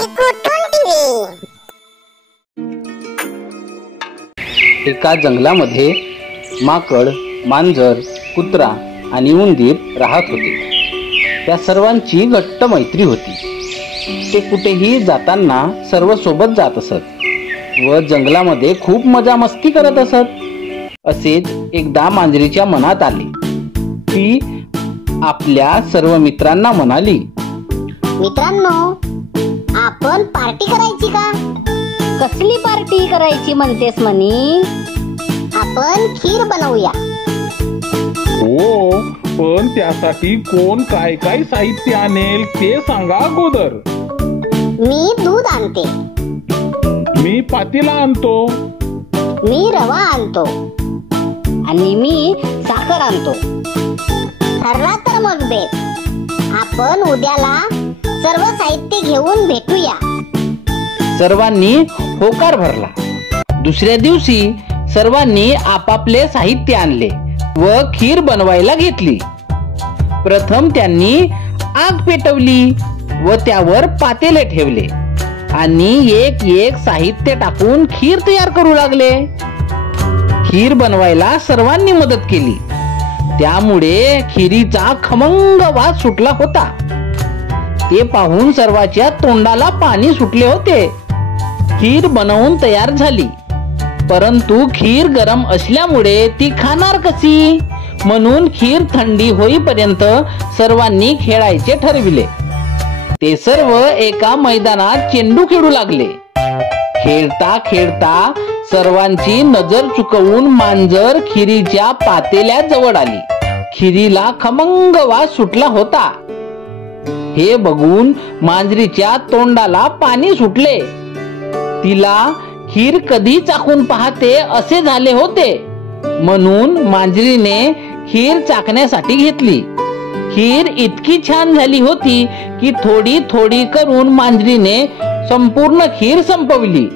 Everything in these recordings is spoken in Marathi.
चिकूटून टीव्ही। एका जंगलामध्ये माकड, मांजर, कुत्रा आणि उंदीर राहत होते। त्या सर्वांची घट्ट मैत्री होती। ते कुठेही जाताना सर्व सोबत जात असत व जंगलामध्ये खूप मजा मस्ती करत असत। असेच एकदा मांजरीच्या मनात आले। ती आपल्या सर्व मित्रांना म्हणाली, मित्रांनो, आपण पार्टी करायची का? कसली पार्टी करायची म्हणतेस म्हणी? आपण खीर बनवूया। हो, पण त्यासाठी कोण काय काय साहित्य आणेल ते सांगा अगोदर। मी दूध आणते। मी पातेला आणतो। मी रवा आणतो। आणि मी साखर आणतो। ठरला तर मग बेत, आपण उद्याला सर्व साहित्य घेऊन भेटूया। सर्वांनी होकार भरला। दुसऱ्या दिवशी सर्वांनी आपापले साहित्य आणले व खीर बनवायला घेतली। प्रथम त्यांनी आग पेटवली व त्यावर पातेले ठेवले आणि एक एक साहित्य टाकून खीर तयार करू लागले। खीर बनवायला सर्वांनी मदत केली, त्यामुळे खिरीचा खमंग वास सुटला होता। ते पाहून सर्वांच्या तोंडाला पाणी सुटले होते। खीर बनवून तयार झाली, परंतु खीर गरम असल्यामुळे ती खाणार कशी, म्हणून खीर थंडी होईपर्यंत सर्वांनी खेळायचे ठरविले। ते सर्व एका मैदानात चेंडू खेळू लागले। खेळता खेळता सर्वांची नजर चुकवून मांजर खिरीच्या पातेल्या जवळ आली। खिरीला खमंग वास सुटला होता। हे बघून मांजरीच्या तोंडाला पाणी सुटले। तिला खीर कधी चाखून पाहते असे झाले होते, म्हणून मांजरीने खीर चाखण्यासाठी घेतली। खीर इतकी छान झाली होती की थोडी थोडी करून मांजरीने संपूर्ण खीर संपवली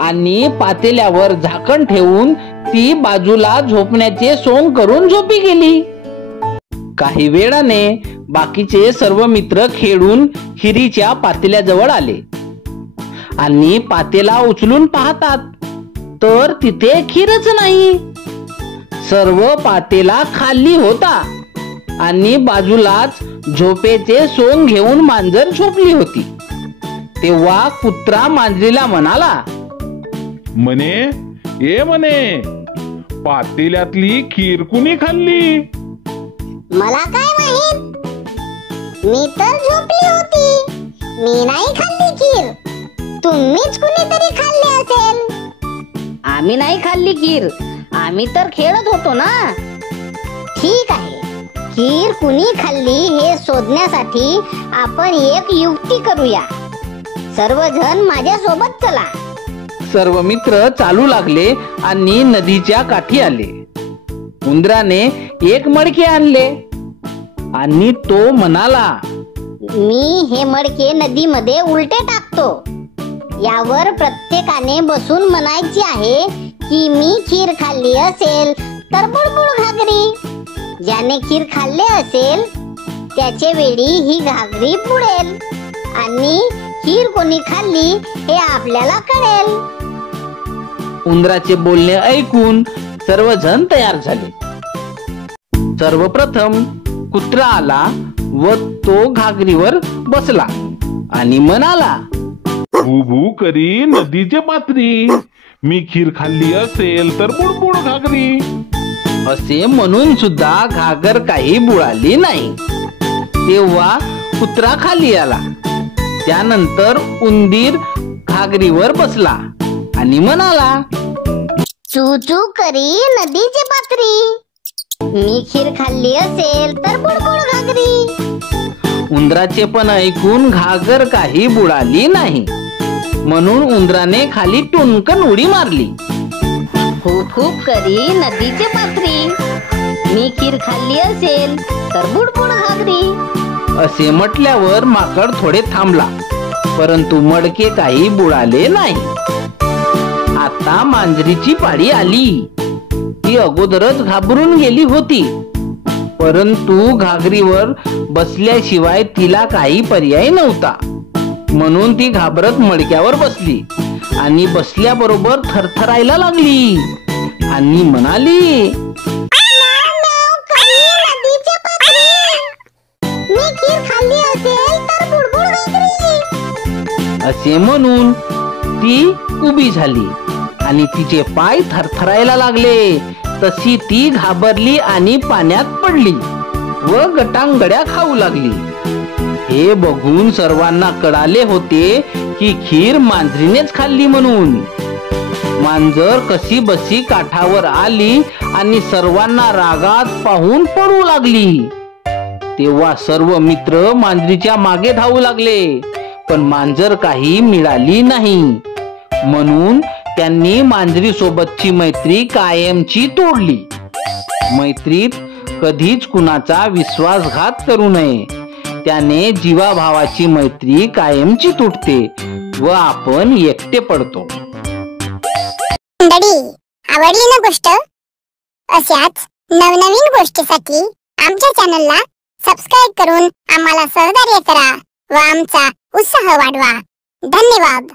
आणि पातेल्यावर झाकण ठेवून ती बाजूला झोपण्याचे सोंग करून झोपी गेली। काही वेळाने बाकीचे सर्व मित्र खेळून खिरीच्या पातेल्याजवळ आले आणि पातेला उचलून पाहतात तर तिथे खीरच नाही। सर्व पातेला खाली होता आणि बाजूलाच झोपेचे सोंग घेऊन मांजर झोपली होती। तेव्हा कुत्रा मांजरीला म्हणाला, म्हणे ये म्हणे, पातेल्यातली खीर कुणी खाल्ली? मला काय माहित, मी तर झोपली होती। मी नाही खाल्ली खीर, तुम्हीच कुणीतरी खाल्ली असेल। आम्ही नाही खाल्ली खीर, आम्ही तर खेळत होतो ना। ठीक आहे, खीर कुणी खाल्ली हे शोधण्यासाठी आपण एक युक्ती करूया। सर्वजण माझ्या सोबत चला। सर्व मित्र चालू लागले आणि नदीच्या काठी आले। उंदराने एक मडके आणले आणि तो म्हणाला, मी हे मडके नदीमध्ये उलटे टाकतो। यावर प्रत्येकाने बसून म्हणायचे आहे की मी खीर खाल्ली असेल तर बुडबुड घागरी। ज्याने खीर खाल्ले असेल त्याच्या वेळी ही घागरी बुडेल आणि खीर कोणी खाल्ली हे आपल्याला कळेल। उंदराचे बोलणे ऐकून सर्वजण तयार झाले। सर्वप्रथम कुत्रा आला व तो घागरीवर बसला आणि म्हणाला, भू भू करी नदीचे पात्री, मी खीर खाल्ली असेल तर बुडबुड घागरी। असे म्हणून सुद्धा घागर काही बुडाली नाही। तेव्हा कुत्रा खाली आला। त्यानंतर उंदीर घागरीवर बसला आणि म्हणाला, चू चू करी नदीची पात्री, मी खीर खाल्ली असेल तर बुडबुड घागरी। उंदराचे पण ऐकून घागर काही बुडाली नाही, म्हणून उंदराने खाली टुनकन उडी मारली। खूप खूप करी नदीचे पात्री, मी खीर खाल्ली असेल तर बुडबुड घागरी। असे म्हटल्यावर माकड थोडे थांबला, परंतु मडके काही बुडाले नाही। आता मांजरीची पाळी आली। ती अगोदरच घाबरून गेली होती, परंतु घागरीवर बसल्याशिवाय तिला काही पर्याय नव्हता। म्हणून ती घाबरत मडक्यावर बसली आणि बसल्याबरोबर थरथरायला लागली आणि म्हणाली, असे म्हणून ती उभी झाली आणि तिचे पाय थरथरायला लागले. तशी ती घाबरली आणि पाण्यात पडली व गटांगड्या खाऊ लागली. हे बघून सर्वांना कळाले होते की खीर मांजरीनेच खाल्ली म्हणून. मांजर कशी बसी काठावर आली आणि सर्वांना रागात पाहून पडू लागली. तेव्हा सर्व मित्र मांजरीच्या मागे धावू लागले, पण मांजर काही मिळाली नाही. म्हणून त्यांनी मांजरी सोबतची मैत्री कायमची तोडली. मैत्रीत कधीच कुणाचा विश्वासघात करू नये. त्याने जीवाभावाची मैत्री कायमची तुटते व आपण एकटे पडतो. मंडळी, आवडली ना गोष्ट? अशाच नवनवीन गोष्टीसाठी आमच्या चॅनलला सबस्क्राईब करून आम्हाला सहकार्य करा व आमचा उत्साह वाढवा. धन्यवाद.